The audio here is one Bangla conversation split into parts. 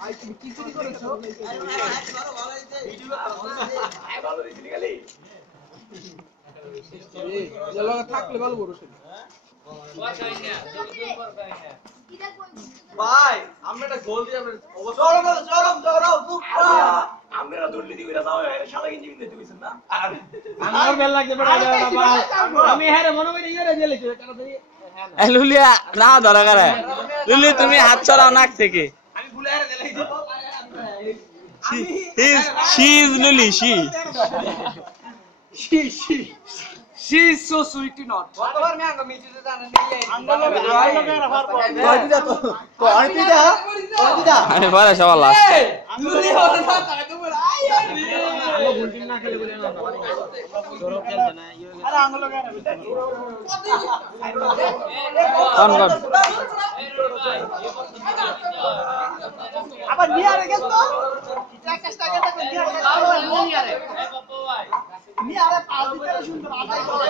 ভাই তুমি কি চুরি করেছো? থাকলে ভালো বড় ভাই আমরা একটা গোল দিয়ে আমরা দুর্নীতি করে দাও শালা কি জিমিতে দিবেন না আমার বেল লাগছে বড় ভাই আমি হ্যাঁ মনে করি ইয়ে জেলেছি তাড়াতাড়ি লুলিয়া না ধরা করে লুলি তুমি হাত ছড়াও নাক থেকে আমি ভুলে হেরে দিলাম she is luli she is so sweet not কতবার আমি আঙ্গ মিছিতে জানেন এই আমি পরে সবার লাস্ট লুলি হলো না তাই তো বলে আমরা গুলটিন না খেলে বলে না ধরো খেলছে না আরে আঙ্গুল লাগা কোন কোন আবার বিয়ারে গেছ তো চেষ্টা করতে বিয়ারে নিয়ারে এই বাবা ভাই নিয়ারে পাল দিতে সুন্দর আদায় করে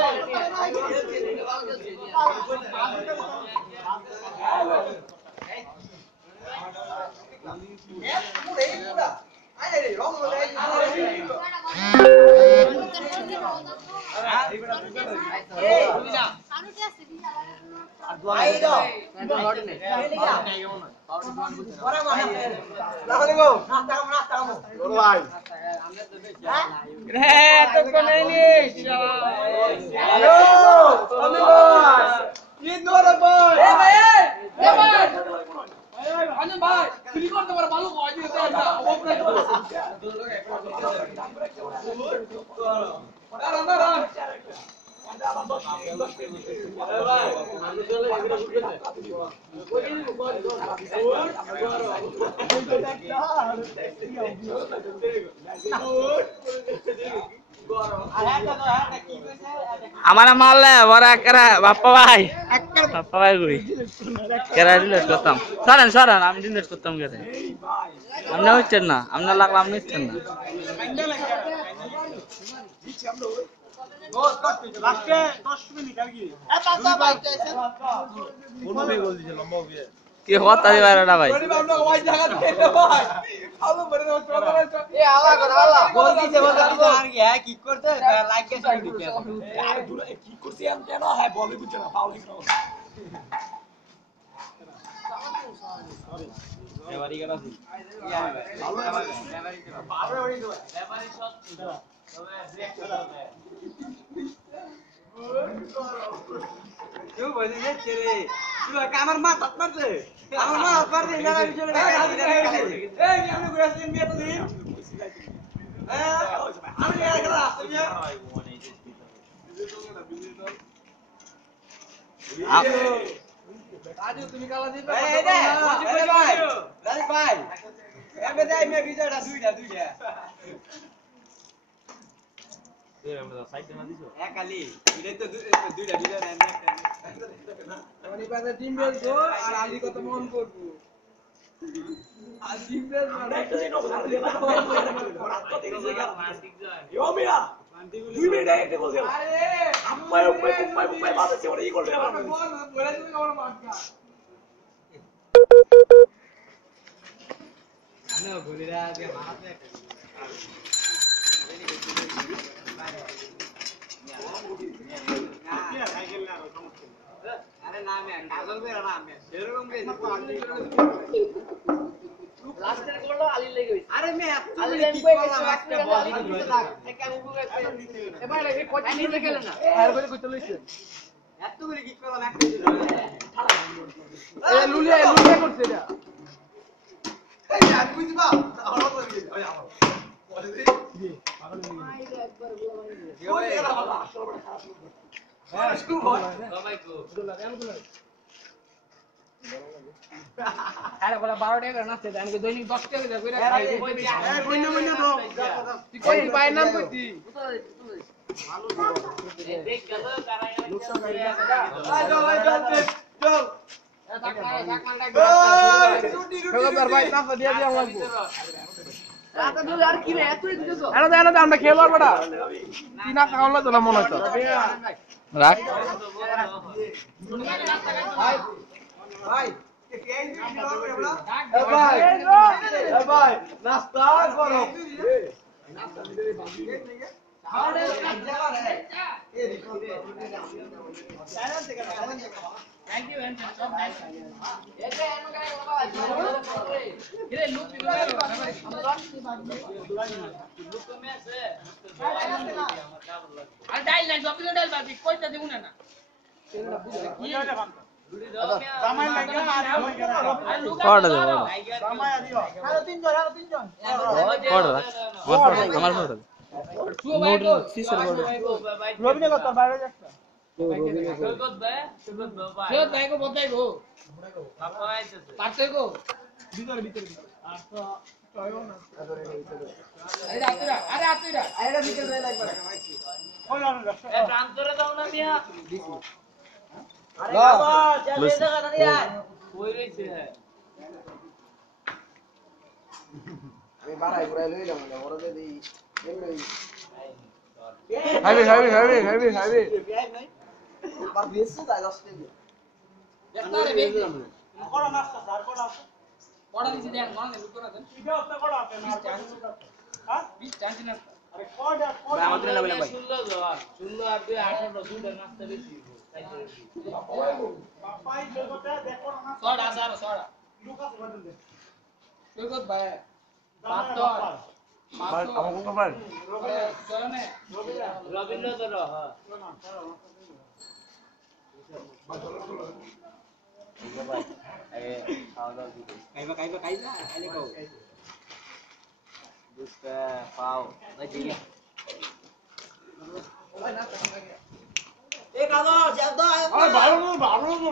আমার মারলে বড় করে বাপ্পা ভাই কই কেরা ডিলিট করতাম সরেন আমি ডিলিট করতাম কেটে আপনি হচ্ছেন না আপনি লাগলাম আপনি হচ্ছেন না কি কথা দিবার না ভাই গোল দিতে বলতে আর কি হ্যাঁ কি করতে লাইক কে ছড়ি দিতে আরে দূরে কি করছি আমি কেন হ্যাঁ বলে বুঝছ না ফাউল করো এবারে গেল আছে ভালো এবারে বারবার ওই তো এবারে শট তবে ব্রেক করতে কেউ বলে যে ছেড়ে তুই আমার মা হাত মারছে আমার মা হাত মারছে না ভিতরে এই আমি ঘুরে আসছি মেয়ে তো দিন আমি গেলা আজ তুমি কালা দিবে এই রে ভাই রাজি ভাই এবে যাই মে ভিতরটা দুইটা আমরা সাইড না দিছো একালি দুইটা তো দুইটা না একটা মানে বাদে টিম বেল গো আর আলী কত মন করব আর টিম বেল মানে একটা দিন ওখান থেকে রাত তো দিন থেকে মান্টিক যায় ইও মিয়া দুই মিনিট আগে বলছে আরে আম্মা উম্মাই মারছে ওরে ই করবে আমরা বলে তুমি আমার মারকা না গলিরা যে মারতে আরে না আমি কাজল বেরা না আমি এরকম গেছি লাস্টের গোল আলী লেগে গেছে আরে মে আলী কি করলাম একটা বল দিতে থাক এক আমি বুকে এবার লাগি কোচ নিতে গেল না আর বলে কইতে লইছে এত করে কি করলাম একটা এ লুলিয়া করছে এটা এই আমি বুঝবা আমার তো গেছে ওই আমার বলে দি পাগল হয়ে গেছে একবার গোল ওই এরা বাবা আসলে বড় খারাপ হ্যাঁ শুরু হয় বাবাই কো আরে বড় 12 টাকা না আছে আমি দৈনিক 10 টাকা দেব কইরা খাই বইনা দাও তুই কই পায় নাম কইতি ভালো দেখ গেল তারা লোকসং গাড়ি আছে চল ডাক মাল ভাই টাকা দিয়ে দিও লাগবো রাতে দুধ আর কি রে এতই দিতেছো এনে আমরা খেলবার বড়া তিনা খাওয়ালা তো না মনে হতো রাখ ভাই ভাই নাস্তা করো থ্যাংক ইউ এন্ড সব নাইস এটা এমন করে বাবা এরে লুক কি করে লুক কমে আছে আর ডাইল নাই সব কিছু ডাইল বাকি কইতে দিব না কি হইছে কাম জামাই লাগা আর লুক পড়া দে পড়া জামাই দিও আরো তিনজন পড়া আমার পড়া নোট ফিসের পড়া রবিনে কত বাইরে যাচ্ছে সৈয়দ ভাই को बताई गो पापा आइছে পারতে গো ভিতরে আর তো কয়ও না আরে আতুরা আরে ভিতরে যাই লাগবে কই আর এ ট্রান্সফারে দাও না মিয়া আরে বাবা লুস। চলে জায়গা না यार কই রইছে আমি বাড়াই ঘুরাই লইলাম না ওরা যদি এমনি হেভি পার বেশি তাই আসলে একবারে বেশি কোড়া নাস্তা স্যার কোড়া পড়া দিছি দেন মনে লুক করে দেন এটা আপনি কোড়া আছে না হ্যাঁ 20 টাকা না আরে কোড়া আমাদের না বলে ভাই 16 আর 2 18 দুটো নাস্তা বেশি পাপাই জগতে দেখো না সড়া লুকাস বদল দে সৈয়দ ভাই আমাকে কবার চলো না রবীন্দ্র তো রহ কাইবা আইলে কও দুস্তা পাও ভাই ঠিক আছে এ কালো জলদ আরে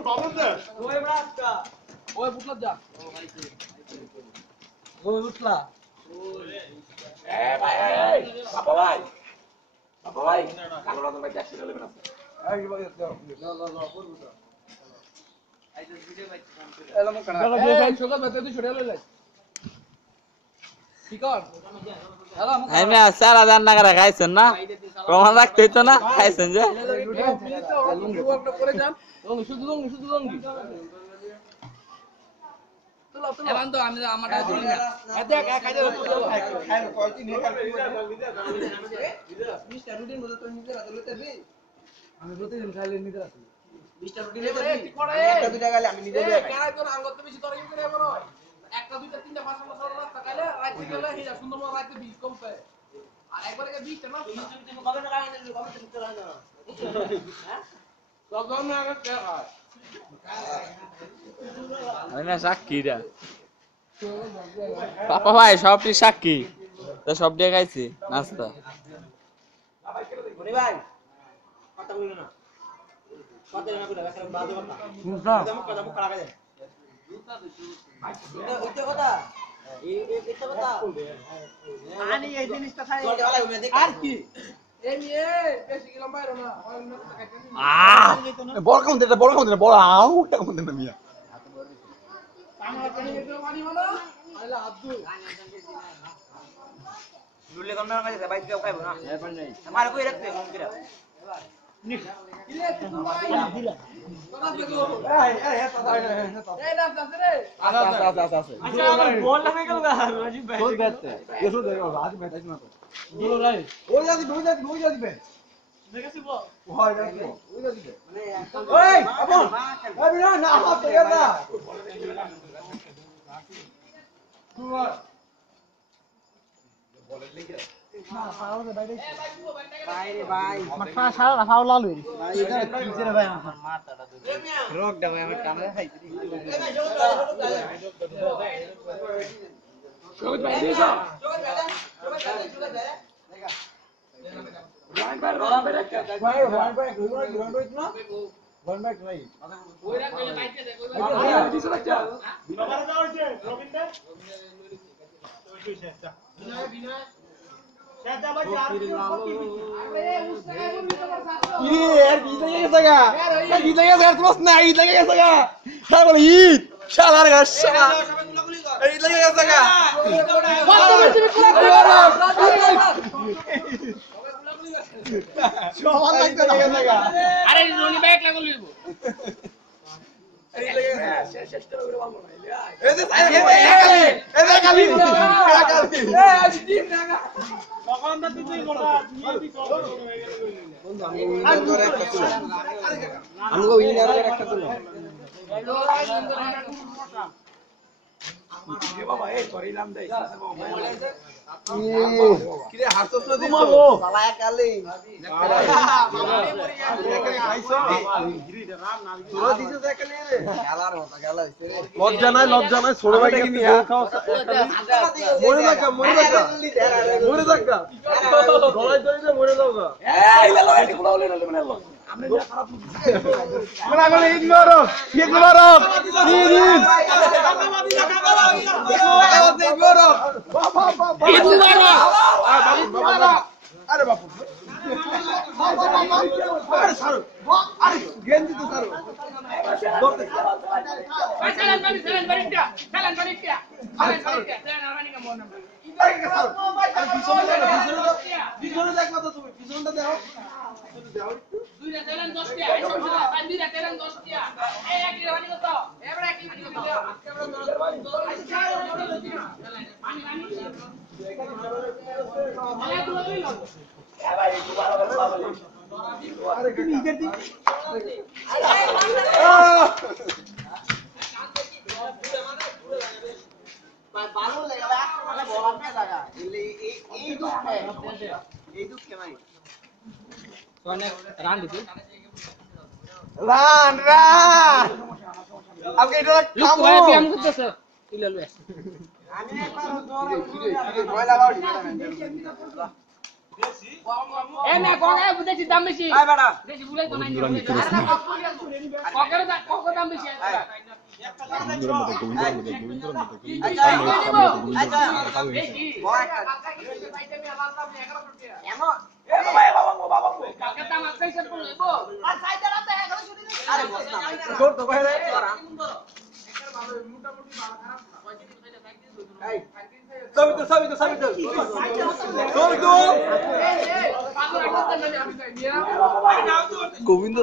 ভালো দে ওই রাস্তা ওই বুটলা যা ওই উঠলা কালো তো ভাই ট্যাক্সি চলে না আই ভাই দাও সৈয়দ ভাই তুই ছড়ে লই ঠিক আছে আমি সারা দান না করে খাইছেন না প্রমাণ রাখতে তো না খাইছেন যে করে যান শুধু লঙ্গি এখন তো আমি আমারটা দিই না দেখ এক খাইতে খাই কয়টি নে কাল মিস্টার রুটিন বলে তো নিজে রাতে লইতে দে আমি প্রতিদিন খাইলে নিতে রাখি মিস্টার রুটিন একটা দুইটা গালে আমি নিজে দিয়ে খাই কেন তো আঙ্গত বেশি তরকারি করে বড় একটা দুইটা তিনটা পাঁচটা ছটা রাস্তা খাইলে রাতে গেলে হিরা সুন্দর মতো রাতে 20 কম পায় আর একবারে 20 না কবে না খাই না কবে তো খাই না হ্যাঁ তখন না আগে কে খায় আমি সাক্ষীরা পাপা ভাই সবটি সাক্ষী তো সব দিয়ে খাইছি নাস্তা মনি ভাই কথা বলি না কথা না কইরা একটা বাদ কথা কথা মুখ লাগা যায় এটা কথা এটা কথা আনি এই জিনিসটা খাই আর কি এই মেয়ে বেশি গেলাম বাইরে না বড় কাউন্টার বড় আউ কাউন্টার না মিয়া আমার পানি একটু পানি মানা আইলা আব্দুল লুলে কম না খাইছে বাইক কেউ খাইবো না আমার কই রাখতে কম করে দিলে তুমি ভাই দিলা কথা দেখো এই এই না রে আছে আচ্ছা আমার বল লাগে গেল রাজীব ভাই তোর দেখতে এসো দেখো আজ মেটাইছ না তো বলো ভাই ওই যাদি বে দেখেছি বল ওই যাদি মানে ওই আপন এই না না হাত থেকে না বাইরে ভাই মাথা সারা ফাউলা লই ভাই এটা কিসের ভাই আমার মাথাটা রোগ দা ভাই আমার কামড়ে খাইছি সৈয়দ ভাই দিছো ওইরা কইলে বাইতে দে কইবা দিছো বাচ্চা বাবার দাও হইছে রবিন্দ্র বিনয় বিনয় দাদা ভাই আর কি আরে উস্তাদ বলি তোমার সাথে यार ईद लगे कैसा का ईद लगे यार तुम ना ईद लगे कैसा का क्या बोले ईद शाबाश का शाबाश ईद लगे कैसा का शाबाश लगता है कैसा का আরে রনি বাইক লাগল লিবো ईद लगे শেষ করে বলবো আমগো উইনারের একটা তুলো বাবা এই করিলাম দেই কিরে হাসছ না দিছো শালা একালে খাইছো তোরা দিছো একালে রে খেলার মত খেলা হইছে রে লজ্জা নাই ছোট ভাই কি নিয়া খাও মরে যাকা গলায় ধরে মরে যাওগা এই লেলো এটি গুলাউলে না মানে লো আমনে খারাপ গুলা গুলা ইগনোরো আরে বাপু আরে ছাড়ো আরে গেন্দি তো ছাড়ো চালান বাড়িটা পিছনে দেখবা তো তুমি পিছনটা দেখো দুইটা চালান 10 টা দুইটা চালান 10 টা এই একই রানি কত এবারে একই রানি কত আজকে আমরা পানি আরে তুমি ইগের দি ভালো লাগে মানে বলার না জায়গা এই দুঃখে ভাই রান দিতে রান আপনি এটা কাম ভাই ব্যায়াম করতেছে তুলে লয়ে আমি একবার বয়লা বাড়ি এ না কোনে বুঝেছি দাম বেশি আয় বেটা বেশি বুঝাই তো নাই কোকে দাম বেশি গোবিন্দ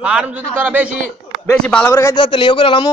ফার্ম যদি তোরা বেশি বেশি ভালো করে খাইতে তাহলে ইয়ে করে লামু